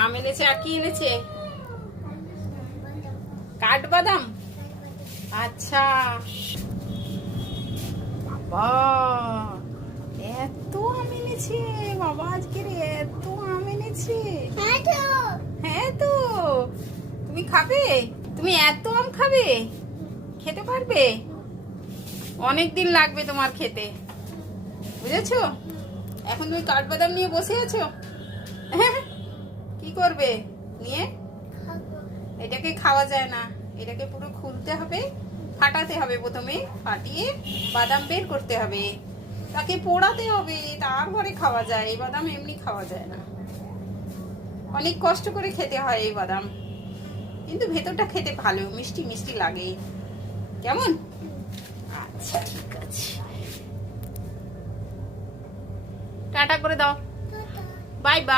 আম এনেছে, আর কি এনেছে? কাঠবাদাম। আচ্ছা বাবা, এত আম এনেছে বাবা, আজকের এত আম এনেছে। হ্যাঁ তো, তুমি খাবে? তুমি এত আম খাবে? খেতে পারবে? অনেক দিন লাগবে তোমার খেতে, বুঝেছো? এখন তুমি কাঠবাদাম নিয়ে বসে আছো। কি করবে নিয়ে? এটাকে খাওয়া যায় না, এটাকে পুরো খুলতে হবে, ফাটাতে হবে, প্রথমে ফাটিয়ে বাদাম বের করতে হবে, তাকে পোড়াতে হবে, তারপরে খাওয়া যায়। এই বাদাম এমনি খাওয়া যায় না, অনেক কষ্ট করে খেতে হয় এই বাদাম, কিন্তু ভেতরটা খেতে ভালো, মিষ্টি মিষ্টি লাগে। কেমন? আচ্ছা ঠিক আছে, টাটা করে দাও, বাই বাই।